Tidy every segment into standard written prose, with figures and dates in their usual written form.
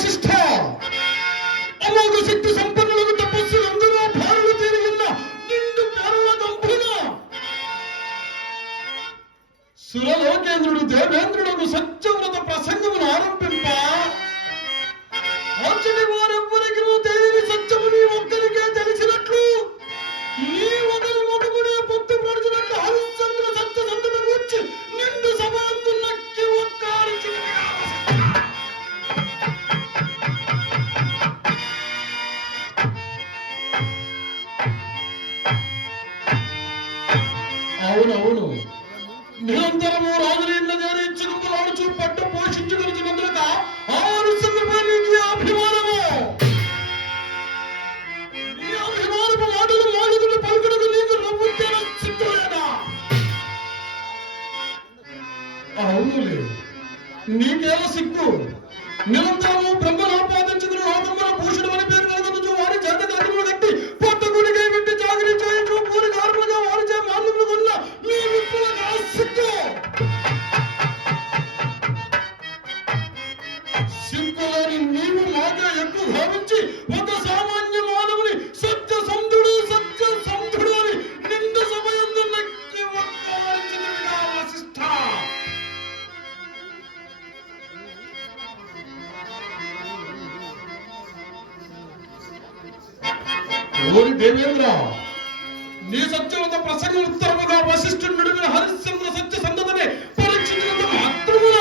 వశిష్ఠ అమోఘ శక్తి సంపన్నులకు తపస్సులందరూ భారులు తీరిగిన నిండు పరుల దంపున సురలోకేంద్రుడు దేవేంద్రుడు సత్యవ్రత ప్రసంగమును ఆరంభింప అర్జుని వారెవ్వరికి తెలియని సత్యము నీ ఒక్కరికే తెలిసినట్లు నీ ఒకరి ముఖమునే పొత్తు పడుచున్నట్లు హరిశ్చంద్ర సత్య సంతుల గురించి నిండు సభ అందు నక్కి ఒక్కారి అవునవును నిరంతరము రాజుల చేరి చిరుకులాడుచు పట్టు పోషించుకొనిచున్నందుక ఆ హరిశ్చంద్రపై నీకు అభిమానము నీ అభిమానపు మాటలు మాయుదులు పలుకులకు నీకు నవ్వుతేన సిద్ధులేనా? అవునులే, నీకేలా సిగ్గు? నిరంతరము బ్రహ్మను ఆపాదించుకుని లోకముల భూషుడు అని పేరు కలుగుతూ వారి చేత కథలు కట్టి పొట్టగుడికై వింటి జాగిరి చేయించు పూరి కారులుగా వారిచే మాన్యులు కొన్న మీ విప్పులకు సిగ్గు. సిగ్గులని నీవు మాకే ఎక్కువ భావించి ఒక సామాన్య మానవుని సత్య సంధుడు అని నిండు సమయంలో నక్కి ఒక్కాల్సినవిగా వశిష్ఠ. ఓరి దేవేంద్ర, నీ సత్యవత ప్రసంగం ఉత్తరముగా వశిష్ఠుడు నడిపిన హరిశ్చంద్ర సత్య సందతిని పరీక్షించినంత మాత్రమున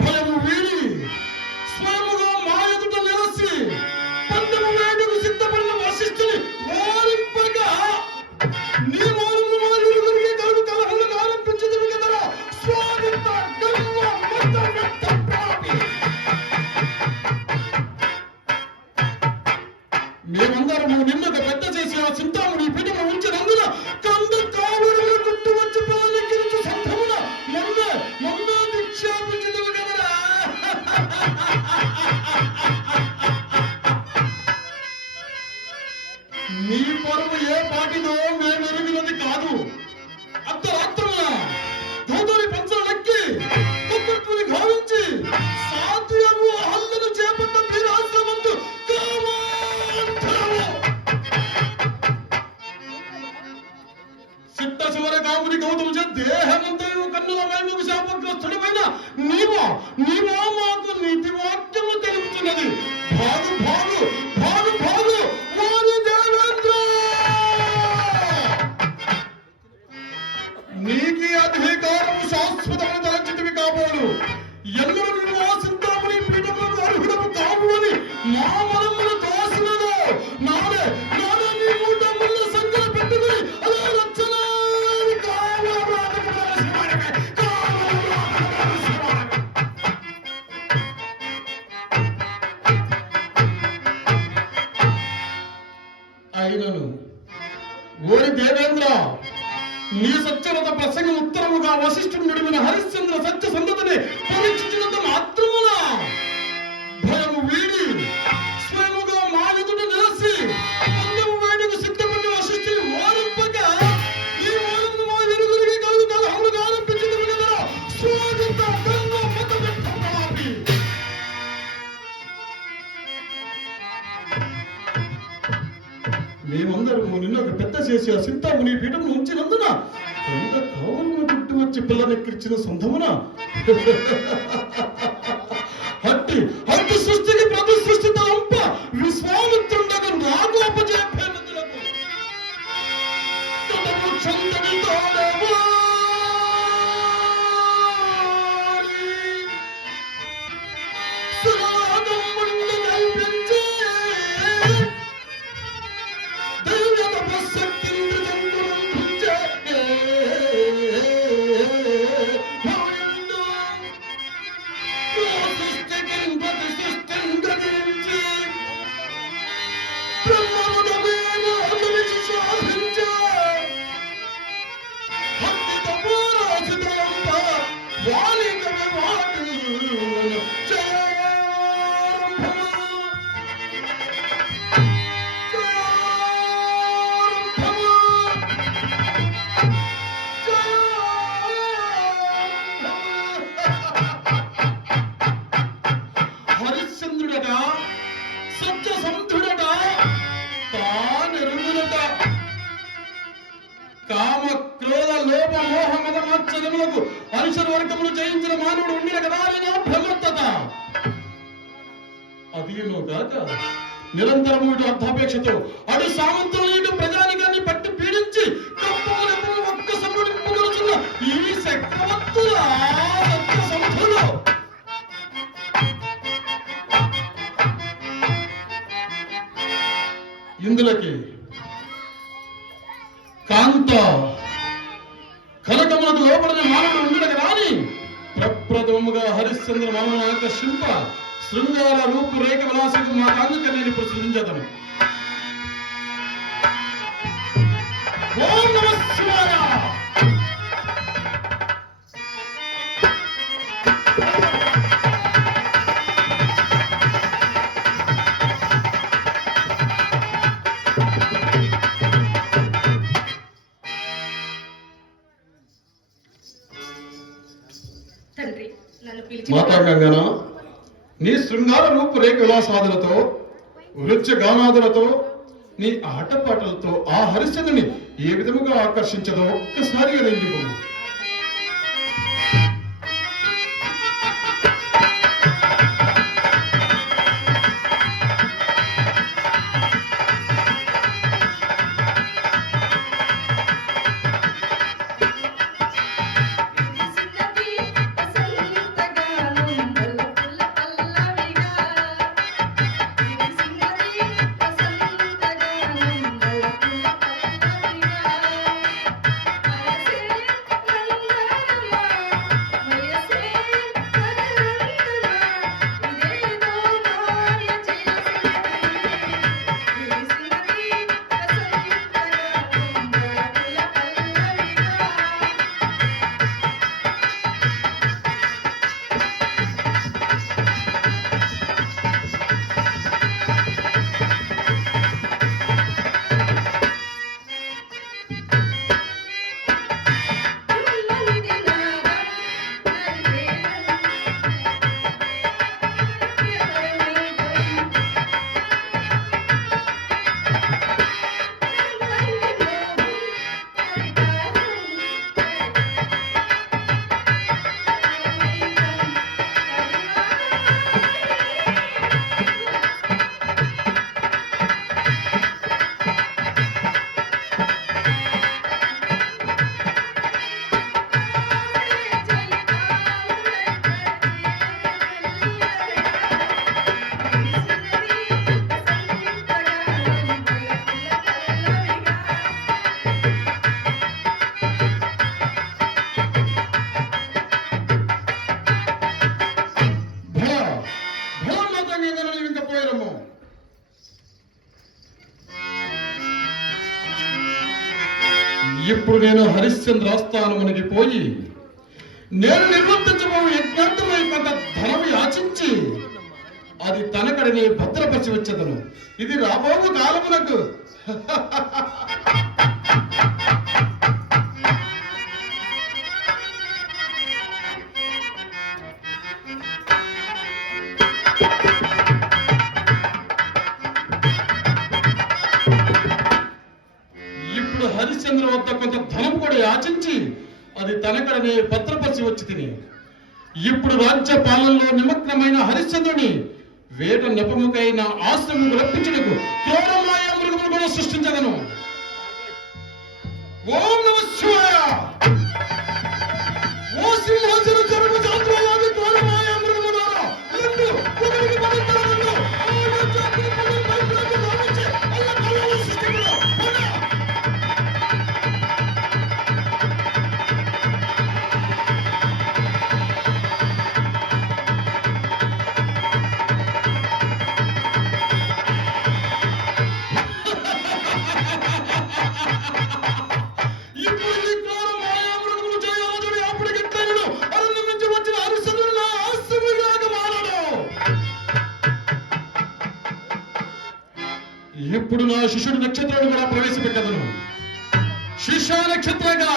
భయము వీడి స్వయముగా మా ఎదుట నిలసి పందెము వేడుకు సిద్ధపడిన వశిష్ఠుని ఓరింపగా నీ మూలము మా ఇరువురికి కలుగు కలహలను ఆరంభించదు కదరా స్వాగత గర్వ మత పాపి. మేమందరము నిన్నొక పెద్ద చేసి ఆ చింతాముని పీఠము ఉంచినందున కంద కావులను గుట్టు వచ్చి పాలకించు సంధమున మొన్న నిక్షేపించదు కదరా. నీ పరువు ఏ పాటిదో మేమెరిగినది కాదు. అర్ధరాత్రమున దూతని పంచలు నక్కి కుక్కట్టుని భావించి సాధ్యము హల్లను చేపట్ట వీరాశ్రమందు సిట్ట చివర కాముని గౌతము చే దేహమంతయు కన్నుల మైముకు శాపగ్రస్తుడమైన నీవా మాకు నీతి వాక్యము తెలుపుతున్నది. భాగు భాగు భాగు భాగు వారి దేవేంద్ర, నీకి అధికారము శాశ్వతమని తలచితివి కాబోలు. ఎన్నడూ నువ్వు ఆ చింతామణి పీఠములకు అర్హుడము కావు అని మా మనమును తోసినదో నాడే నీ మూటముల సంఖ్యలు పెట్టుకుని అలా రచనాన్ని అయినను ఓరి దేవేంద్ర, నీ సత్యవత ప్రసంగం ఉత్తరముగా వశిష్ఠుడు నడిపిన హరిశ్చంద్ర సత్య సందతిని పరీక్షించినంత మాత్రమున భయము వీడి స్వయముగా మా ఎదుట నిలసి పందెము వేడుకు సిద్ధపడిన వశిష్ఠుని ఓరింపగా ఈ మూలమును మా ఇరువురికి కలుగు కలహములు ఆరంభించదు కదరా స్వాగత గర్వ మత పాపి. మేమందరము నిన్నొక పెద్ద చేసి ఆ చింతాముని పీఠమును ఉంచినందున ఎంత కావులను గుట్టు వచ్చి పిల్లనెక్కించిన సొంతమున హట్టి సృష్టికి ప్రతి సృష్టి తలంప విశ్వామిత్రుండగా నాకు అపజయపేనందులకు లోకమును జయించిన మానవుడు ఉండిన కదా నేను భ్రమత్తత అదియును గాక నిరంతరము ఇటు అర్థాపేక్షతో అటు సామంతులు ఇటు ప్రజానికాన్ని పట్టి పీడించి కప్పములకు ఒక్క సంపుడుతున్న ఈ చక్రవర్తుల సత్యసంధులు ఇందులకి కాంత కనకములకు లోపడిన మానవుడు ఉండడు కదా అని ప్రప్రథముగా హరిశ్చంద్ర మనను ఆకర్షింప శృంగార రూపు రేఖ విలాసకు మా కాందుక నేను ఇప్పుడు సృజించదను. ఓం నమః శివాయ. మాతా గంగన, నీ శృంగార రూపు రేఖ విలాసాదులతో వృత్య గానాదులతో నీ ఆటపాటలతో ఆ హరిశ్చంద్రుని ఏ విధముగా ఆకర్షించదో ఒక్కసారిగా నిండిపో. ఇప్పుడు నేను హరిశ్చంద్ర ఆస్థానమునికి పోయి నేను నిర్వర్తించబోవు యజ్ఞాంతమై కొంత ధనం యాచించి అది తనకడనే భద్రపరిచి వచ్చేదను. ఇది రాబోవు కాలమునకు హరిశ్చంద్ర వద్ద కొంత ధనం కూడా యాచించి అది తనకడనే భద్రపరిచి వచ్చి తిని ఇప్పుడు రాజ్య పాలనలో నిమగ్నమైన హరిశ్చంద్రుని వేట నెపముకైన ఆశ్రమం రప్పించుటకు క్రూరమాయ మృగములు కూడా సృష్టించదను. ఓం నమః శివాయ. ఓ సింహాసన చరణ జాత్రయాది క్రూరమాయ మృగములారా రెండు ఒకరికి పవిత్రములు ఆ జాతిని పవిత్రములు భావించి అల్ల కళ్ళను సృష్టించును. ఇప్పుడు నా శిష్యుడు నక్షత్రాన్ని కూడా ప్రవేశపెట్టదను. శిష నక్షత్రగా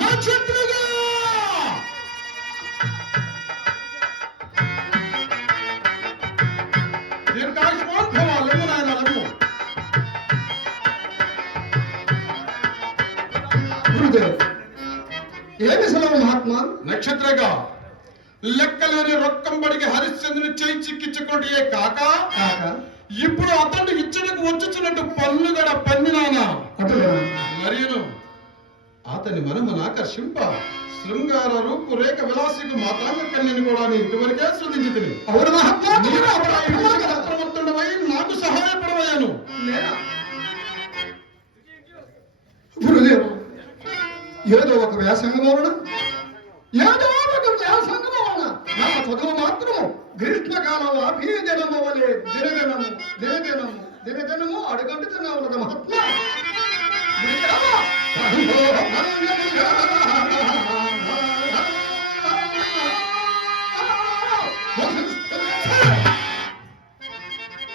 నక్షత్రగా దీర్ఘాయుష్మాన్ భవ. లఘు నాయన లఘు. గురుదేవ్, ఏమి సెలవు మహాత్మా? నక్షత్రగా లెక్కలేని రొక్కంబడికి హరిశ్చంద్రుని చేయి చిక్కించుకుంటే కాక ఇప్పుడు అతన్ని ఇచ్చటకు వచ్చుచున్నట్టు పన్నుగడ పన్నినానా అటుగా మరియును అతని మనమును ఆకర్షింప శృంగార రూపు రేఖ విలాసికు మాతాంగ కన్యని కూడా నేను ఇంతవరకే శృతించి తిని అవును మహాత్మా, అప్రమత్తుడమై నాకు సహాయపడవయ్యాను. గురుదేవ, ఏదో ఒక వ్యాసంగమోన నా చదువు మాత్రము గ్రీష్మకాలంలో అభిజనము వలె దినదినము అడుగంటుతున్నా ఉన్నది మహాత్మా.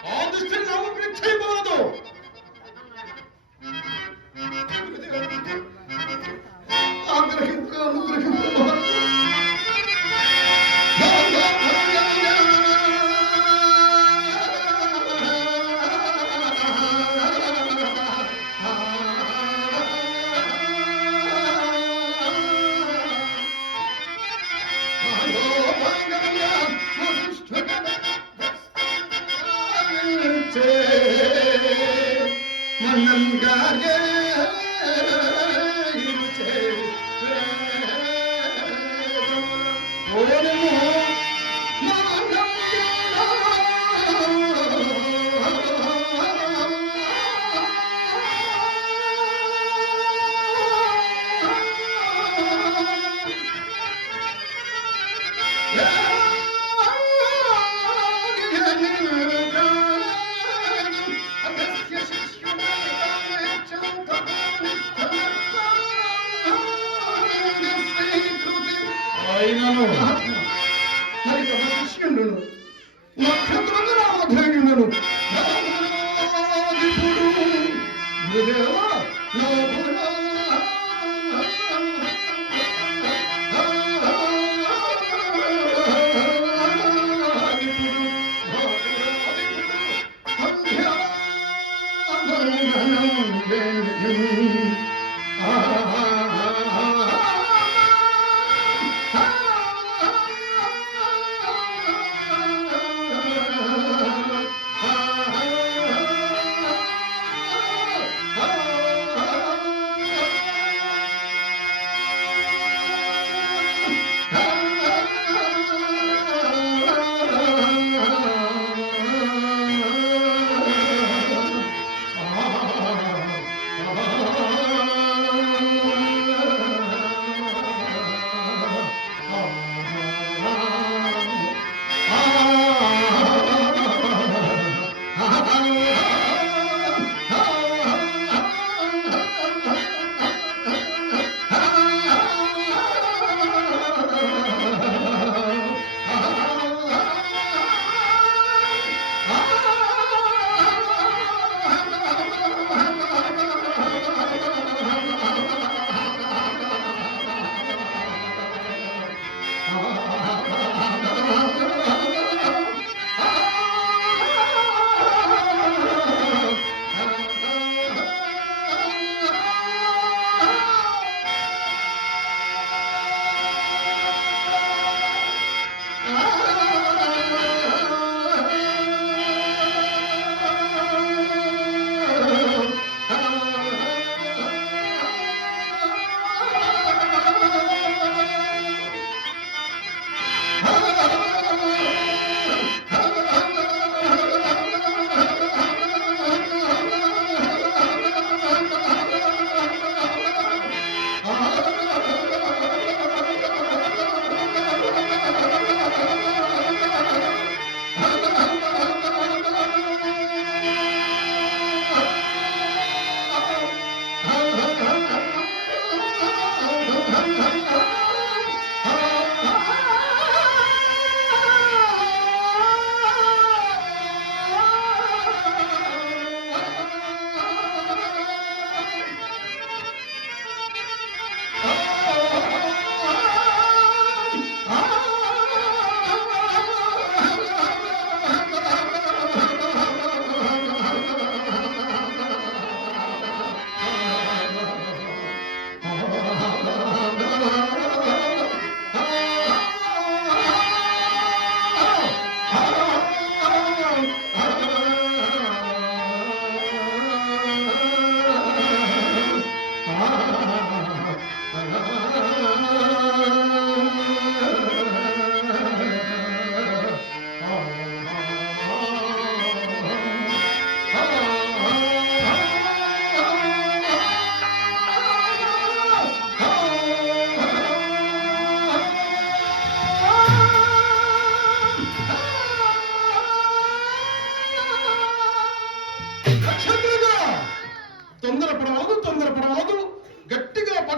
ఆ దృష్టి నవ్వు చేయబోదు. అనుగ్రహింపు మరి తమ శిష్యులను నక్షత్రధైర్యులను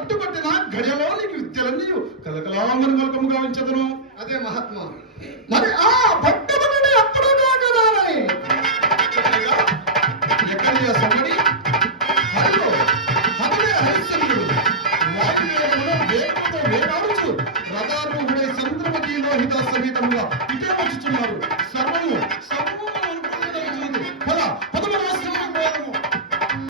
పట్టుబట్టిన గడియలో నీకు విద్యలన్నీ కలకలామని మలకము గావించదును. అదే మహాత్మా. మరి ఆ భక్తి